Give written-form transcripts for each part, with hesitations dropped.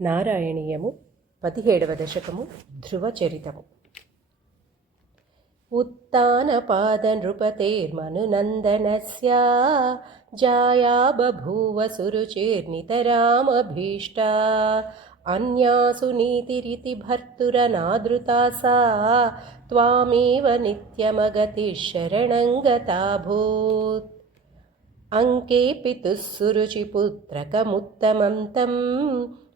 నారాయణీయము 17వ దశకము ధ్రువచరితము. उत्तानपादनृपतेर्मनुनन्दनस्य जाया बभूव सुरुचिर्नितरामभीष्टा अन्यासु नीतिरिति भर्तुरनादृता सा त्वामेव नित्यमगतिः शरणं गताभूत्. अङ्के पितुः सुरुचिपुत्रकमुत्तमं तं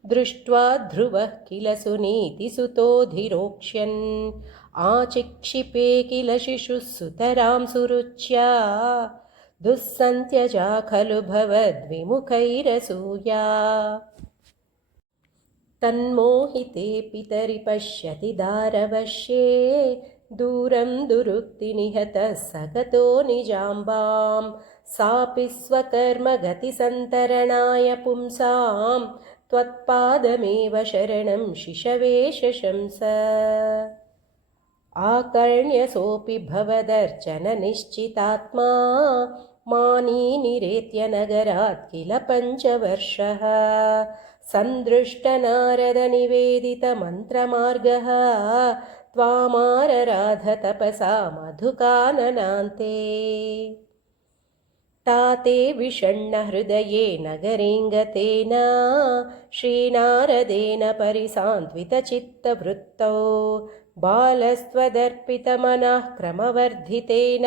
दृष्ट्वा ध्रुवः किल सुनीतिसुतोऽधिरोक्ष्यन् आचिक्षिपे किल शिशुः सुतरां सुरुच्या दुःसन्त्यजा खलु भवद्विमुखैरसूया. तन्मोहिते पितरि पश्यति दारवश्ये दूरं दुरुक्तिनिहतः स गतो निजाम्बां सापि स्वकर्मगतिसन्तरणाय पुंसां त्वत्पादमेव शरणं शिशवे शशंस. आकर्ण्यसोऽपि भवदर्चननिश्चितात्मा मानी निरेत्य नगरात् किल पञ्चवर्षः सन्दृष्टनारदनिवेदितमन्त्रमार्गः त्वामारराध तपसा मधुकाननान्ते. ताते विषण्णहृदये नगरेङ्गतेन श्रीनारदेन परिसान्त्वितचित्तवृत्तौ बालस्त्वदर्पितमनः क्रमवर्धितेन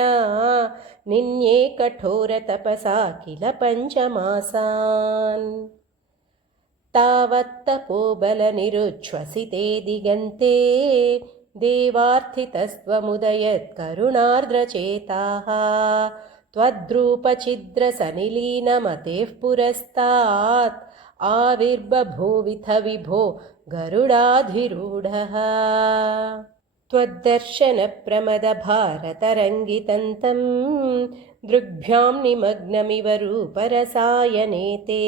निन्ये कठोरतपसा किल पञ्चमासान्. तावत्तपोबलनिरुच्छ्वसिते दिगन्ते देवार्थितस्त्वमुदयत्करुणार्द्रचेताः त्वद्रूपछिद्रसनिलीनमतेः पुरस्तात् आविर्बभूविथ विभो गरुडाधिरूढः. त्वद्दर्शनप्रमदभारतरङ्गितं दृग्भ्यां निमग्नमिव रूपरसायनेते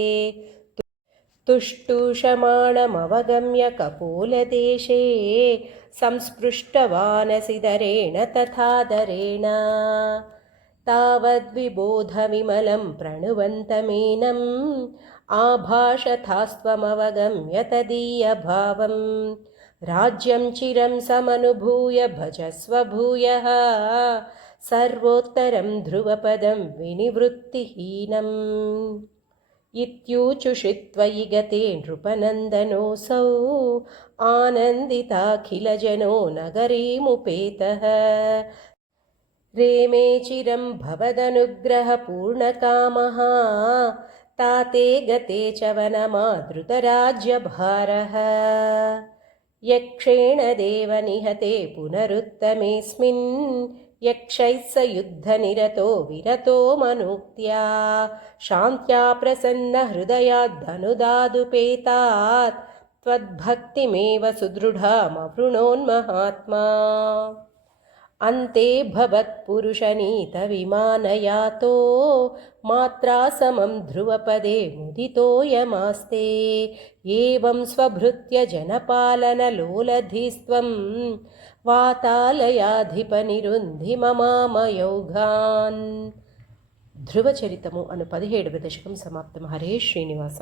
तुष्टुषमाणमवगम्य कपोलदेशे संस्पृष्टवानसिदरेण तथादरेण. तावद्विबोधविमलं प्रणुवन्तमेनम् आभाषथास्त्वमवगम्य तदीयभावं राज्यं चिरं समनुभूय भजस्व भूयः सर्वोत्तरं ध्रुवपदं विनिवृत्तिहीनम्. इत्यूचुषि त्वयि गते नृपनन्दनोऽसौ आनन्दिताखिलजनो नगरीमुपेतः. रेमे चिरं भवदनुग्रहपूर्णकामः ताते गते च वनमादृतराज्यभारः. यक्षेण देव निहते पुनरुत्तमेऽस्मिन् यक्षैः स युद्धनिरतो विरतो मनूक्त्या शान्त्या प्रसन्नहृदयाद्धनुदादुपेतात् त्वद्भक्तिमेव सुदृढामवृणोन्महात्मा. अन्ते भवत्पुरुषनीतविमानयातो मात्रा समं ध्रुवपदे मुदितोऽयमास्ते. एवं स्वभृत्य जनपालनलोलधिस्त्वं వాతాలయాధిపనిరుంధి మమామయోగాన్. ధ్రువచరితము అను 17వ దశకం సమాప్తం. హరే శ్రీనివాస.